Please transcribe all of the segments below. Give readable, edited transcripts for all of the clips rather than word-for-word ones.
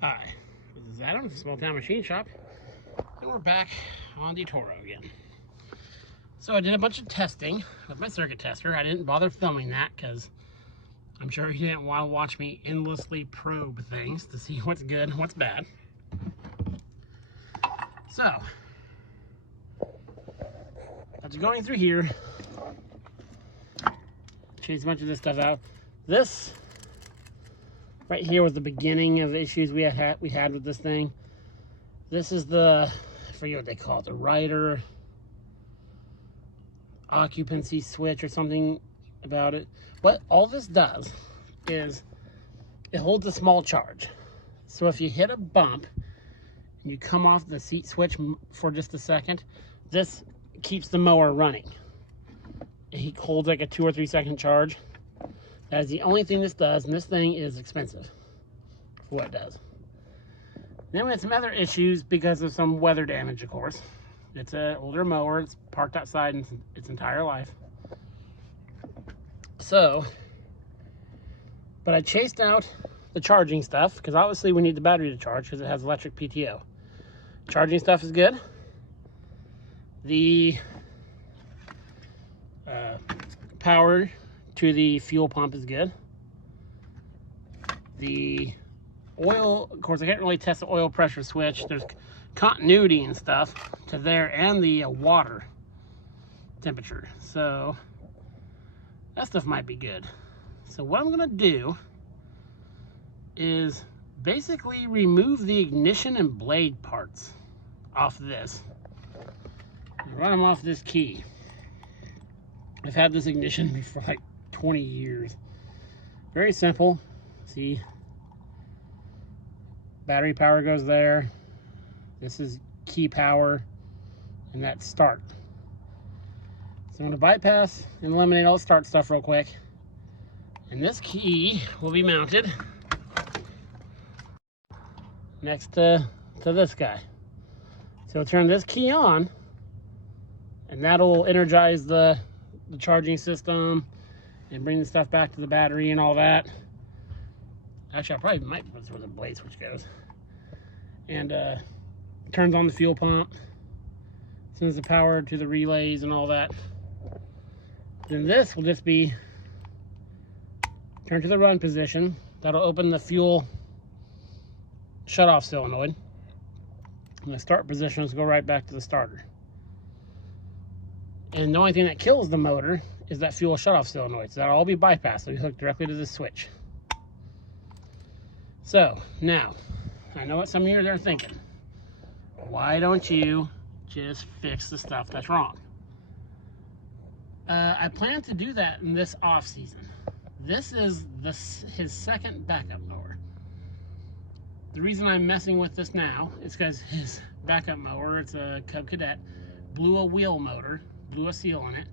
Hi, this is Adam from Small Town Machine Shop, and we're back on the Toro again. So I did a bunch of testing with my circuit tester. I didn't bother filming that because I'm sure you didn't want to watch me endlessly probe things to see what's good and what's bad. So, after going through here, changed a bunch of this stuff out. This right here was the beginning of the issues we had with this thing. This is the, I forget what they call it, the rider occupancy switch or something about it. What all this does is it holds a small charge. So if you hit a bump and you come off the seat switch for just a second, this keeps the mower running. He holds like a 2 or 3 second charge. That is the only thing this does, and this thing is expensive for what it does. Then we had some other issues because of some weather damage, of course. It's an older mower. It's parked outside its entire life. So, but I chased out the charging stuff because obviously we need the battery to charge because it has electric PTO. Charging stuff is good. The power to the fuel pump is good. The oil, of course, I can't really test the oil pressure switch. There's continuity and stuff to there, and the water temperature. So that stuff might be good. So what I'm gonna do is basically remove the ignition and blade parts off this. Run them off this key. I've had this ignition for like 20 years. Very simple. See, battery power goes there. This is key power, and that's start. So I'm going to bypass and eliminate all the start stuff real quick. And this key will be mounted next to this guy. So I'll turn this key on, and that'll energize the charging system and bring the stuff back to the battery and all that. Actually, I probably might put where the blade switch goes. And turns on the fuel pump, sends the power to the relays and all that. Then this will just be turned to the run position. That'll open the fuel shutoff solenoid. And the start position will go right back to the starter. And the only thing that kills the motor is that fuel shutoff solenoid. So that'll all be bypassed. It'll be hooked directly to this switch. So now, I know what some of you are thinking. Why don't you just fix the stuff that's wrong? I plan to do that in this off season. This is his second backup mower. The reason I'm messing with this now is because his backup mower, it's a Cub Cadet, blew a wheel motor, blew a seal in it,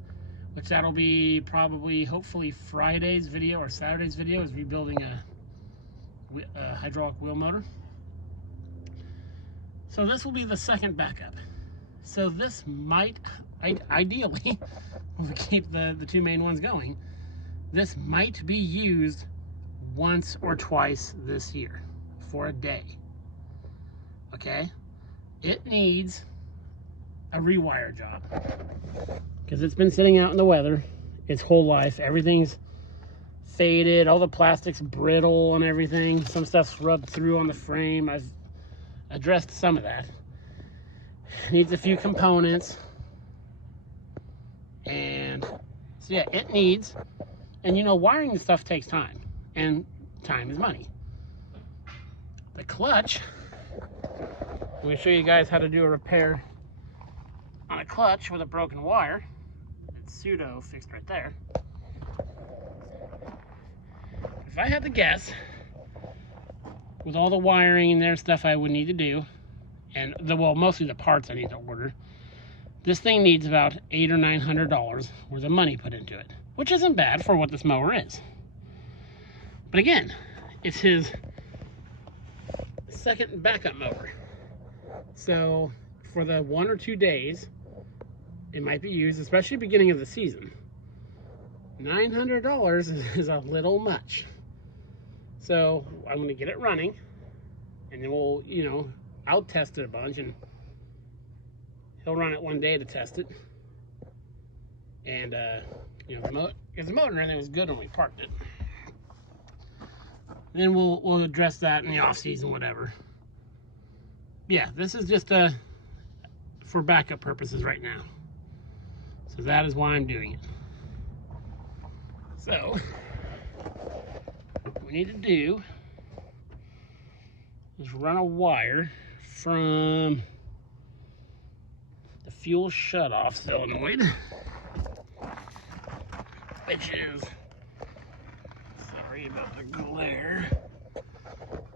which that'll be probably, hopefully, Friday's video or Saturday's video is rebuilding a hydraulic wheel motor. So this will be the second backup. So this might, ideally, if we keep the two main ones going, this might be used once or twice this year for a day. Okay? It needs a rewire job because it's been sitting out in the weather its whole life. Everything's faded, all the plastic's brittle and everything. Some stuff's rubbed through on the frame. I've addressed some of that. Needs a few components. And so yeah, it needs, and you know, wiring the stuff takes time, and time is money. The clutch, I'm going to show you guys how to do a repair on a clutch with a broken wire. It's pseudo fixed right there. If I had to guess, with all the wiring and their stuff I would need to do, and mostly the parts I need to order, this thing needs about $800 or $900 worth of money put into it, which isn't bad for what this mower is. But again, it's his second backup mower. So for the 1 or 2 days it might be used, especially beginning of the season, $900 is a little much. So I'm going to get it running And then we'll, you know, I'll test it a bunch, and he'll run it one day to test it. And, you know, because the motor and everything was good when we parked it. Then we'll address that in the off season, whatever. Yeah, this is just for backup purposes right now. So that is why I'm doing it. So what we need to do is run a wire from the fuel shutoff solenoid, which is, sorry about the glare.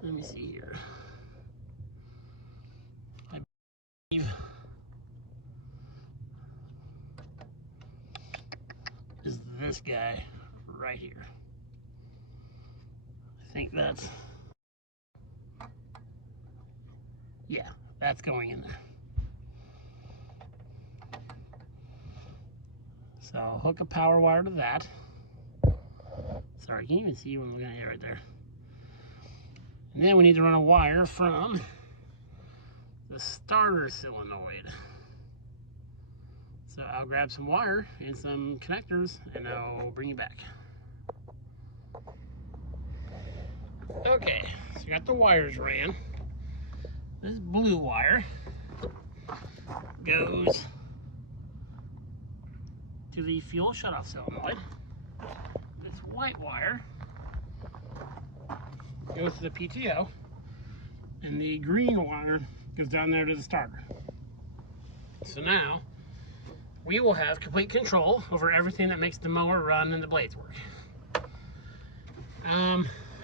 Let me see here. I believe is this guy right here. I think that's, yeah, that's going in there. So I'll hook a power wire to that. Sorry, can you even see what I'm looking at right there? And then we need to run a wire from the starter solenoid. So I'll grab some wire and some connectors and I'll bring you back. Okay, so we got the wires ran. This blue wire goes to the fuel shutoff solenoid. This white wire goes to the PTO, and the green wire goes down there to the starter. So now we will have complete control over everything that makes the mower run and the blades work.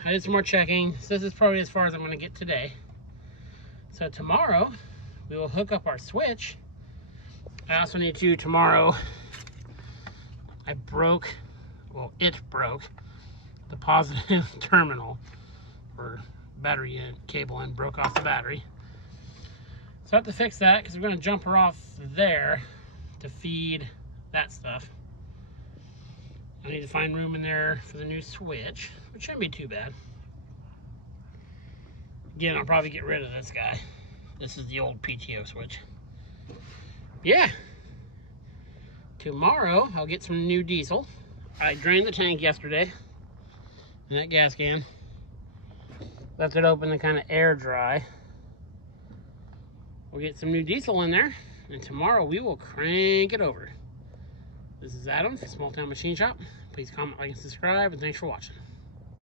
I did some more checking. So this is probably as far as I'm going to get today. So tomorrow we will hook up our switch. I also need to tomorrow. It broke the positive terminal or battery cable and broke off the battery. So I have to fix that because we're going to jump her off there to feed that stuff. I need to find room in there for the new switch, which shouldn't be too bad. Again, I'll probably get rid of this guy. This is the old PTO switch. Yeah. Tomorrow, I'll get some new diesel. I drained the tank yesterday in that gas can. Left it open to kind of air dry. We'll get some new diesel in there, and tomorrow we will crank it over. This is Adam from Small Town Machine Shop. Please comment, like, and subscribe, and thanks for watching.